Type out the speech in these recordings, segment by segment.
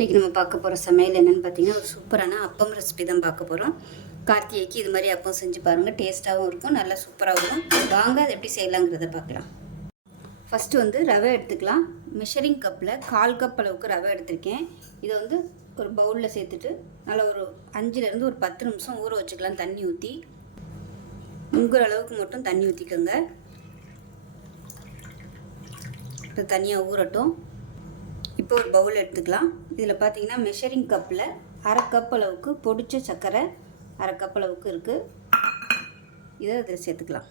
இன்றைக்கி நம்ம பார்க்க போகிற சமையல் என்னென்னு பார்த்தீங்கன்னா ஒரு சூப்பரான அப்பம் ரெசிபி தான் பார்க்க போகிறோம். கார்த்திகைக்கு இது மாதிரி அப்பம் செஞ்சு பாருங்கள், டேஸ்ட்டாகவும் இருக்கும், நல்லா சூப்பராக இருக்கும். வாங்க அது எப்படி செய்யலாங்கிறத பார்க்கலாம். ஃபஸ்ட்டு ரவை எடுத்துக்கலாம். மெஷரிங் கப்பில் 1/4 கப் அளவுக்கு ரவை எடுத்திருக்கேன். இதை ஒரு பவுலில் சேர்த்துட்டு நல்லா ஒரு 5லேருந்து ஒரு 10 நிமிஷம் ஊற வச்சுக்கலாம். தண்ணி ஊற்றி முங்குற அளவுக்கு மட்டும் தண்ணி ஊற்றிக்கோங்க. இது தனியாக ஊறட்டும். இப்போ ஒரு பவுல் எடுத்துக்கலாம். இதில் பார்த்தீங்கன்னா மெஷரிங் கப்பில் 1/2 கப் அளவுக்கு பொடிச்ச சர்க்கரை 1/2 கப் அளவுக்கு இருக்குது. இதை இதில் சேர்த்துக்கலாம்.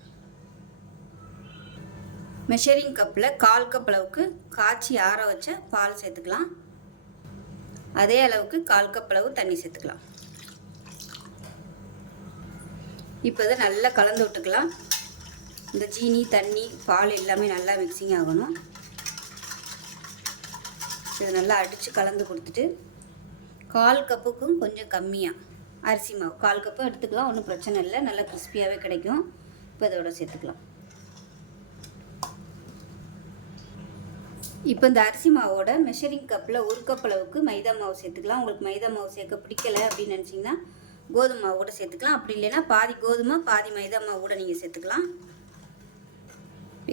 மெஷரிங் கப்பில் 1/4 கப் அளவுக்கு காய்ச்சி ஆற வச்ச பால் சேர்த்துக்கலாம். அதே அளவுக்கு 1/4 கப் அளவு தண்ணி சேர்த்துக்கலாம். இப்போ இதை நல்லா கலந்து விட்டுக்கலாம். இந்த ஜீனி தண்ணி பால் எல்லாமே நல்லா மிக்சிங் ஆகணும். இதை நல்லா அடித்து கலந்து கொடுத்துட்டு 1/4 கப்புக்கும் கொஞ்சம் கம்மியாக அரிசி மாவு 1/4 கப்பும் எடுத்துக்கலாம். ஒன்றும் பிரச்சனை இல்லை, நல்லா கிறிஸ்பியாகவே கிடைக்கும். இப்போ இதோட சேர்த்துக்கலாம். இப்போ இந்த அரிசி மாவோட மெஷரிங் கப்பில் 1 கப் அளவுக்கு மைதா மாவு சேர்த்துக்கலாம். உங்களுக்கு மைதா மாவு சேர்க்க பிடிக்கலை அப்படின்னு நினச்சிங்கன்னா கோதுமை மாவு கூட சேர்த்துக்கலாம். அப்படி இல்லைன்னா பாதி கோதுமை பாதி மைதா மாவு கூட நீங்கள் சேர்த்துக்கலாம்.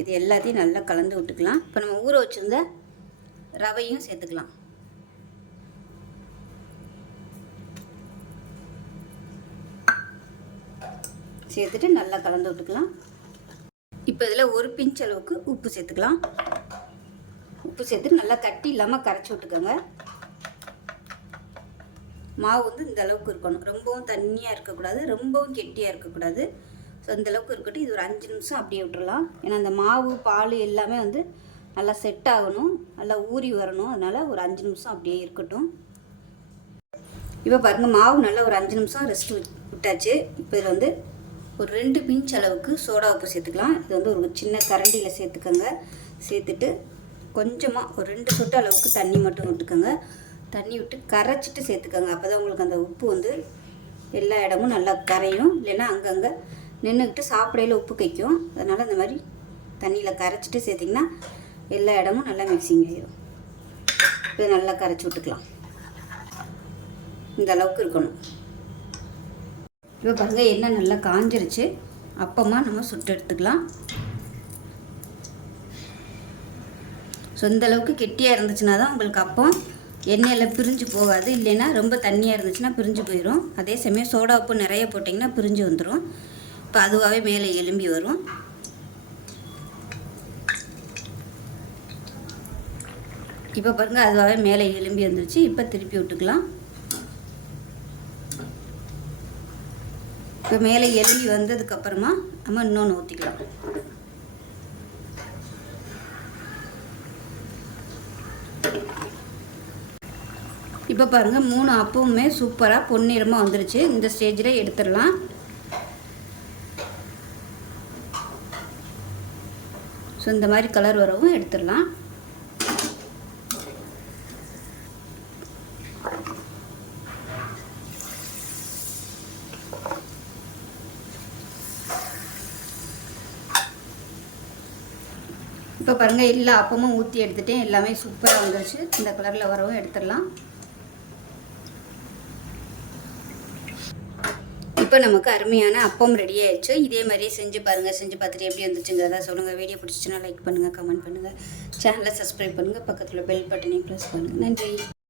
இது எல்லாத்தையும் நல்லா கலந்து விட்டுக்கலாம். இப்போ நம்ம ஊற வச்சுருந்த ரவையும் சேர்த்துக்கலாம். சேர்த்துட்டு நல்லா கலந்து விட்டுக்கலாம். இப்போ இதில் ஒரு பிஞ்ச் அளவுக்கு உப்பு சேர்த்துக்கலாம். உப்பு சேர்த்து நல்லா கட்டி இல்லாமல் கரைச்சி விட்டுக்கோங்க. மாவு இந்த அளவுக்கு இருக்கணும். ரொம்பவும் தண்ணியாக இருக்கக்கூடாது, ரொம்பவும் கெட்டியாக இருக்கக்கூடாது. ஸோ இந்த அளவுக்கு இருக்கட்டும். இது ஒரு 5 நிமிஷம் அப்படியே விட்டுறலாம். ஏன்னா அந்த மாவு பால் எல்லாமே நல்லா செட் ஆகணும், நல்லா ஊறி வரணும். அதனால் ஒரு 5 நிமிஷம் அப்படியே இருக்கட்டும். இப்போ பாருங்கள், மாவு நல்லா ஒரு 5 நிமிஷம் ரெஸ்ட் விட்டாச்சு. இப்போ இதில் ஒரு 2 பிஞ்ச் அளவுக்கு சோடா உப்பு சேர்த்துக்கலாம். இது ஒரு சின்ன கரண்டியில் சேர்த்துக்கோங்க. சேர்த்துட்டு கொஞ்சமாக ஒரு 2 சொட்டு அளவுக்கு தண்ணி மட்டும் விட்டுக்கோங்க. தண்ணி விட்டு கரைச்சிட்டு சேர்த்துக்கோங்க. அப்போ தான் உங்களுக்கு அந்த உப்பு எல்லா இடமும் நல்லா கரையும். இல்லைன்னா அங்கங்கே நின்றுக்கிட்டு சாப்பிடையில் உப்பு கைக்கும். அதனால் இந்த மாதிரி தண்ணியில் கரைச்சிட்டு சேர்த்திங்கன்னா எல்லா இடமும் நல்லா மிக்சிங் ஆகிடும். இதை நல்லா கரைச்சி விட்டுக்கலாம். இந்த அளவுக்கு இருக்கணும். இப்போ பாருங்கள், எண்ணெய் நல்லா காஞ்சிருச்சு. அப்பமா நம்ம சுட்டு எடுத்துக்கலாம். ஸோ இந்த அளவுக்கு கெட்டியாக இருந்துச்சுன்னா தான் உங்களுக்கு அப்பம் எண்ணெயில் பிரிஞ்சு போகாது. இல்லைன்னா ரொம்ப தண்ணியாக இருந்துச்சுன்னா பிரிஞ்சு போயிடும். அதே சமயம் சோடா உப்பு நிறைய போட்டிங்கன்னா பிரிஞ்சு வந்துடும். இப்போ அதுவாகவே மேலே எலும்பி வரும். இப்போ பாருங்கள், அதுவாகவே மேலே எலும்பி வந்துருச்சு. இப்போ திருப்பி விட்டுக்கலாம். இப்போ மேலே எலும்பி வந்ததுக்கப்புறமா நம்ம இன்னொன்று ஊற்றிக்கலாம். இப்போ பாருங்கள், 3 அப்பவுமே சூப்பராக பொன்னிறமாக வந்துருச்சு. இந்த ஸ்டேஜில் எடுத்துடலாம். ஸோ இந்த மாதிரி கலர் வரவும் எடுத்துடலாம். இப்போ பாருங்கள், எல்லா அப்பமும் ஊற்றி எடுத்துட்டேன். எல்லாமே சூப்பராக வந்துருச்சு. இந்த கலரில் வரவும் எடுத்துடலாம். இப்போ நமக்கு அருமையான அப்பம் ரெடி ஆயிடுச்சு. இதே மாதிரியே செஞ்சு பாருங்கள். செஞ்சு பார்த்துட்டு எப்படி வந்துச்சுங்கிறதா சொல்லுங்கள். வீடியோ பிடிச்சிச்சுன்னா லைக் பண்ணுங்கள், கமெண்ட் பண்ணுங்கள், சேனலை சப்ஸ்கிரைப் பண்ணுங்கள், பக்கத்தில் பெல் பட்டனையும் ப்ரெஸ் பண்ணுங்கள். நன்றி.